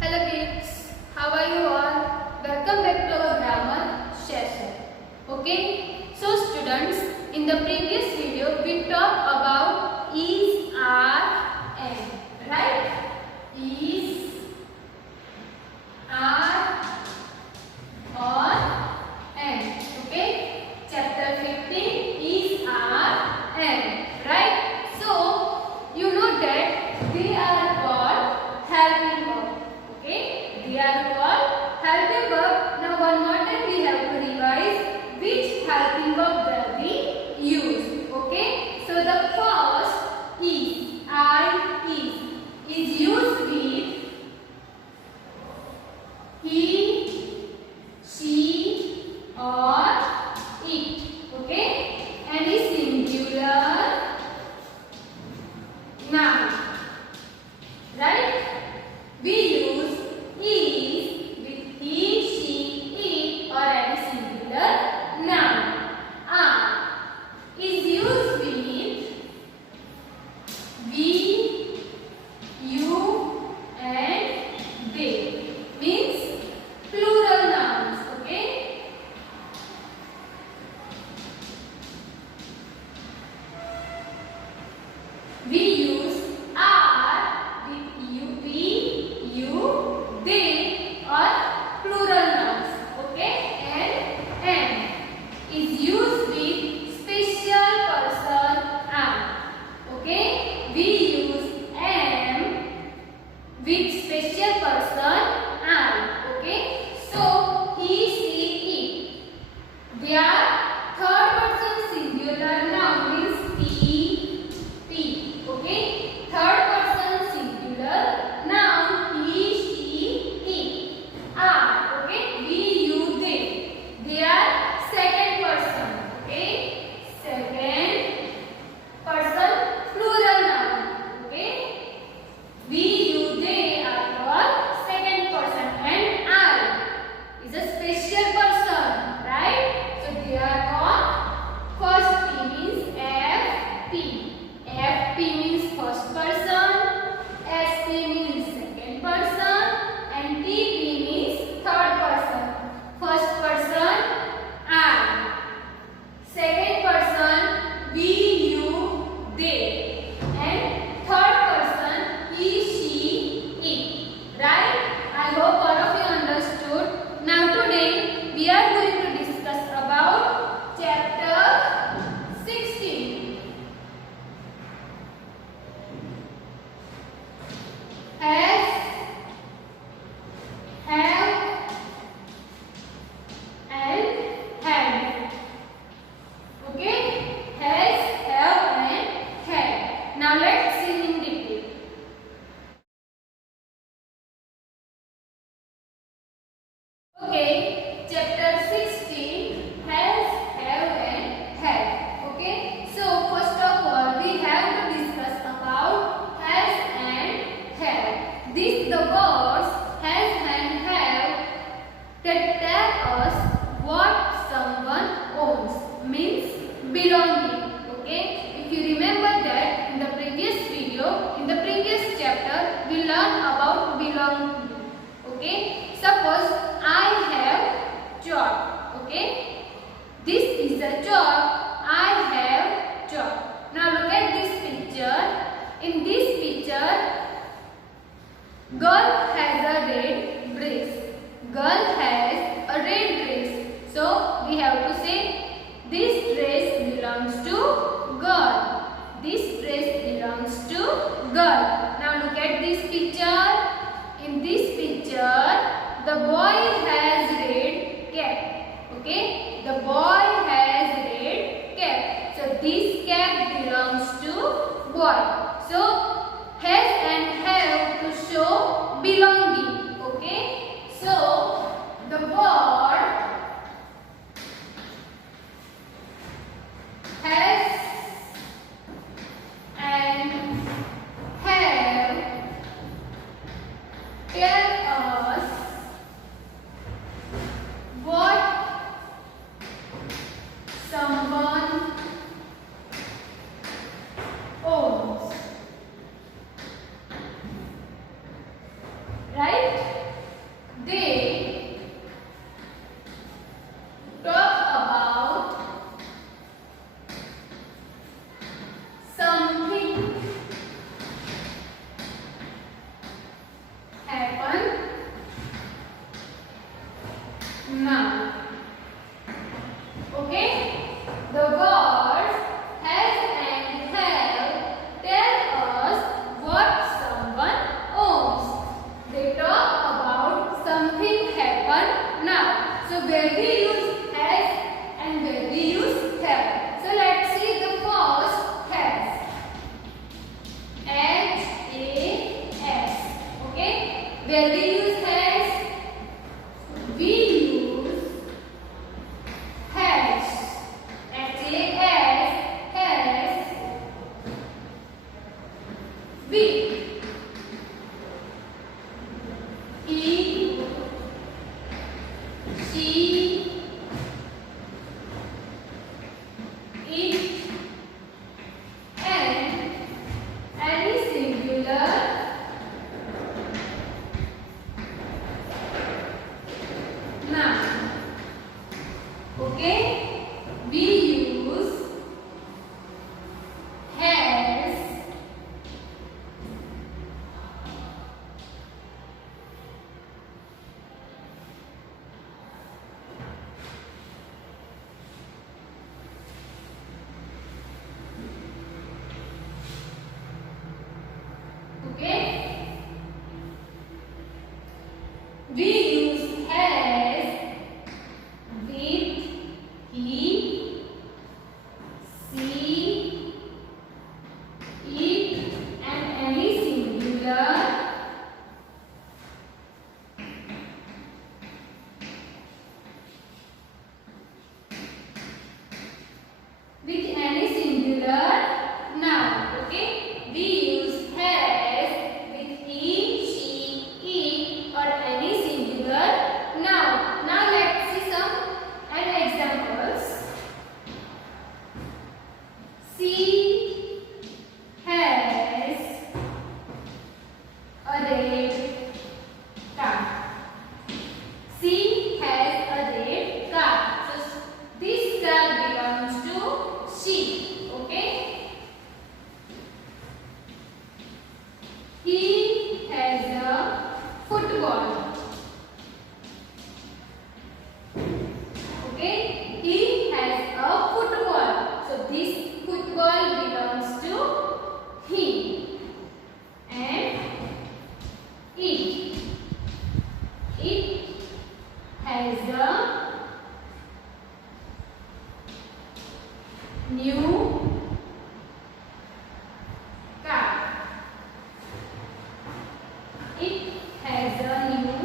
Hello kids, how are you all? Welcome back to our grammar session. Okay, so students, in the previous video we talked about is, are, and, right? Is, are, or, and. Okay, chapter 15 is, are, and, right? So you know that they are called helping verb. Okay, they are called helping verb. Now one more time we have to revise which helping verb that we use. Okay, so the first is, is used with he, she, or it. Okay, and is singular noun. Right? We use is with he, she, it, or any singular noun. Is used with we, you, and they. Means plural nouns. Okay? We use are with you, we, you, they, or plural nouns. Okay? And is used with special person am. Okay? We use am with special person am. Okay? So he, she, it. They are third person singular noun means he, P. Okay? Third person singular noun he, she, it. Are. Okay? We, you, they. They are second person. Okay? Second person plural noun. Okay? We, you, they are called second person, and I is a special person. Right? So they are called first P means FP. FP means first person, SP means second person, and TP means third person. First person I, second person we, you, they, and third person he, she, it. Right? I hope all of you understood. Now today we are going to discuss about chapter 16. Has, have, and had. Okay? Has, have, and had. Now let's see in detail. Okay, chapter 16 has, have, and had. Okay, so first of all we have to discuss about has and have. These the words has and have that tell us what someone owns, means belonging. Okay, if you remember that in the previous video, in the previous chapter, we learned about belonging. Okay, suppose I have job. Okay, this is a job. I have job. Now look at this picture. In this picture, girl has a red dress. Girl has a red dress. So we have to say this dress belongs to girl. This dress belongs to girl. Now look at this picture. In this picture, the boy has red cap. Okay? The boy has red cap. So this cap belongs to boy. So has and have to show belonging. Where we use has? We use has. H-A-S, has. With. He, she, it, and any singular noun. Okay? We use has, okay? We use has with he, she, it, and any singular noun. Okay? We use has with he, she, it, or any singular noun. Now let's see some examples. She has a red car. She has a red car. So this car belongs to she. Okay? He has a football. Okay? He has a football. So this football belongs to him. And it has a new car. It has a new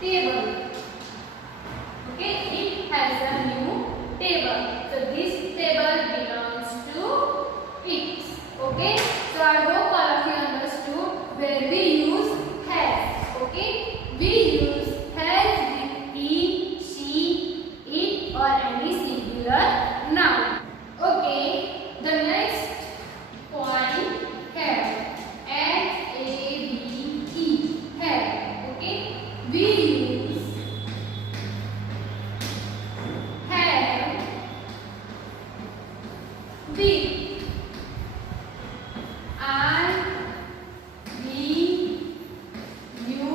table. Okay, it has a new table. So this table belongs to it. Okay, so I hope all of you understood where we use has. Okay, we use has with he, she, it, or any singular noun. Okay, the next point have. H-A-V-E, have. Okay, we use have with I, we, you,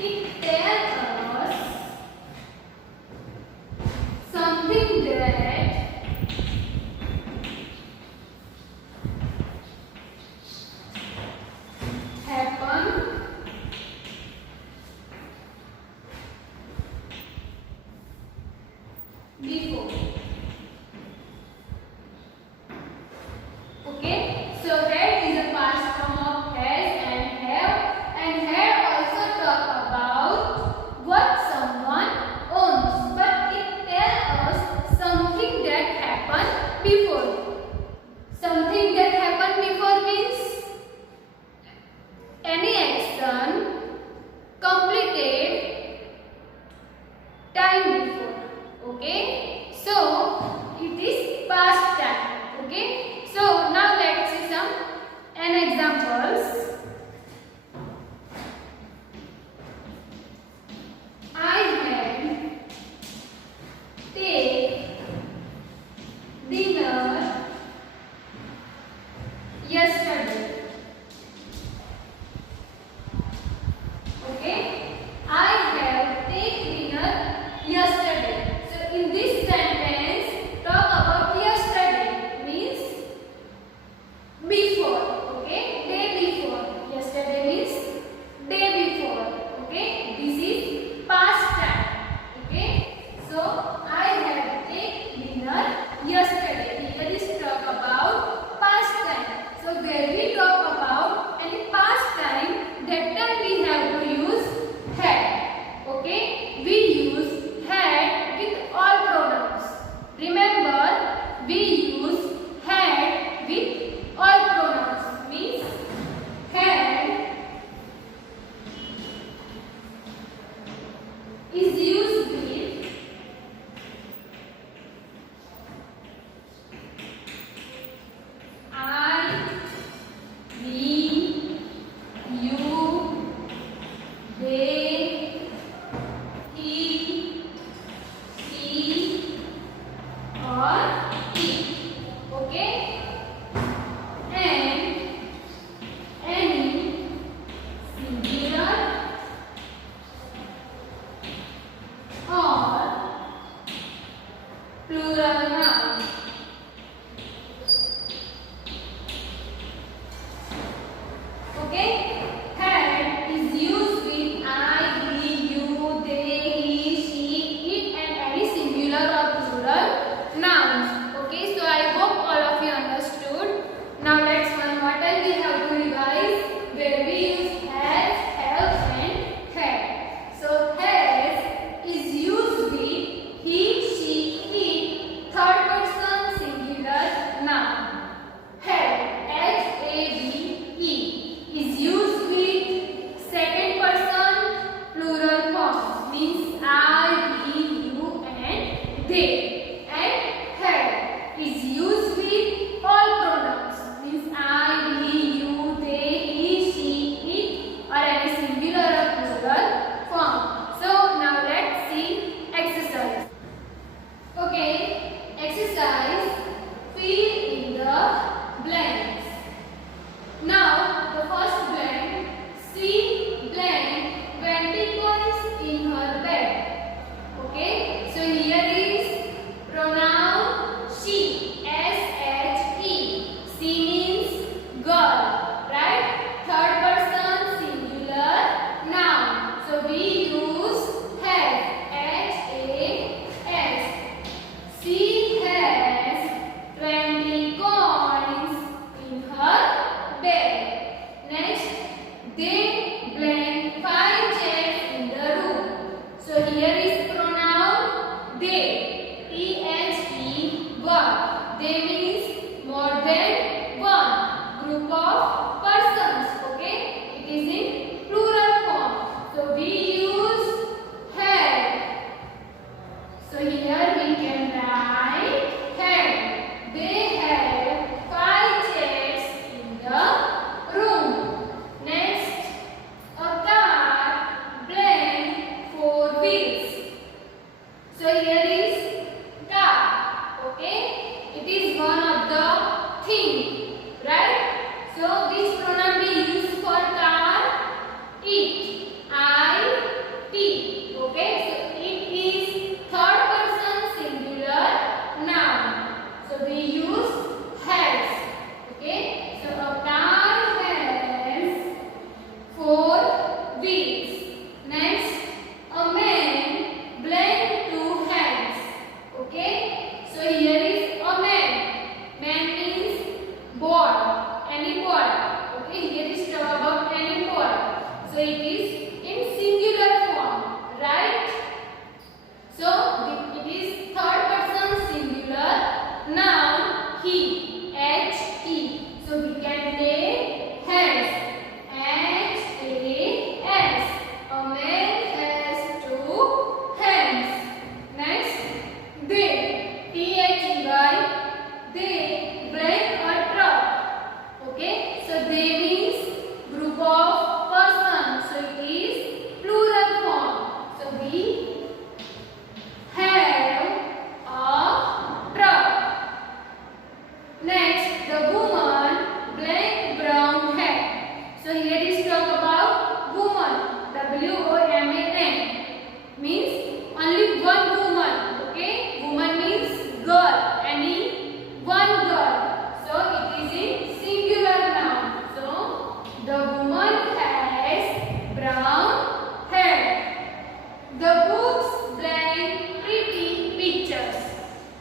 It tells us something that happened before. Okay, so had is a past form of has and have also talk about what someone owns, but it tells us something that happened before. Something that happened before means any action completed time before. Okay, so it is past time. Okay, so now let's see some examples. I had take dinner yesterday. Okay, I have take dinner yesterday. So in this sentence, talk about yesterday means before. Okay, day before. Yesterday means day before. Okay, this is past time. Okay, so I have take dinner yesterday. Here is talk about past time. So where we talk about any past time, that time we have to use had. Okay, we use had with all pronouns. Remember, we use had with all pronouns. Means had is used with I, we, you, they, he, she, or it. Okay, and any singular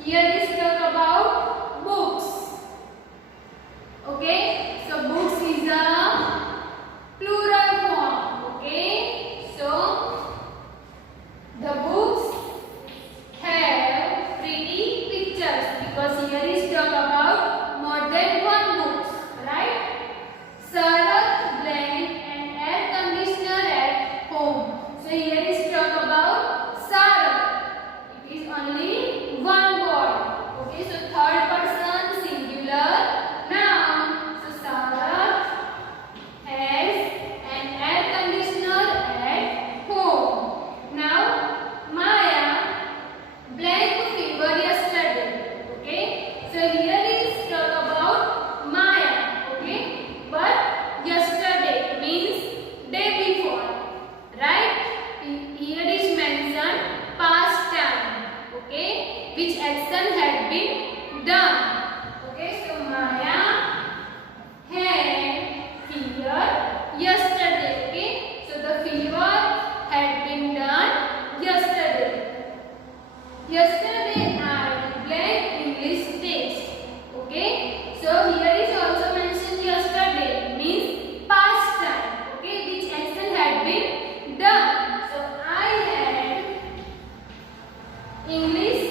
Here is talk about books. Okay, so books is a plural form. Okay, so the books have pretty pictures because here is talk about more than one books, right? Sarak blank and air conditioner at home. So here is talk about Sarak. It is only one boy. Okay, so third person singular noun. So Sarak has an air conditioner at home. Now Maya blank fever yesterday. Okay, so here is talk about Maya. Okay, but yesterday means day before, right? Here is mentioned past time. Okay, which action had been done. Okay, so Maya had fever yesterday. Okay, so the fever had been done yesterday. Yesterday I blank English test. Okay, so here is also mentioned yesterday means past time. Okay, which action had been done. So I had English.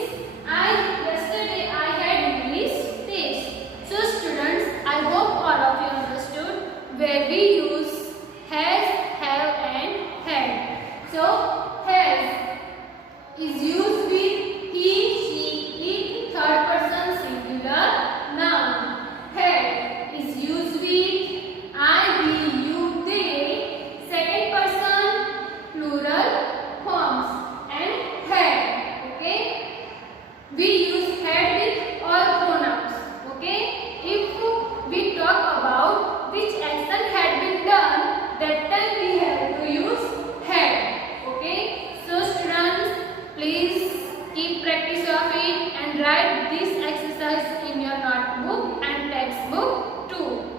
Yesterday I had English test. So students, I hope all of you understood where we use has, have and had. So has is used with he, she, it, third person singular noun. Had is used with I, we, you, they, second person plural forms, and had. Okay, we use had with all pronouns. Okay, if we talk about which action had been done, that time we have to use had. Okay, so students, please keep practice of it and write this exercise in your notebook and textbook too.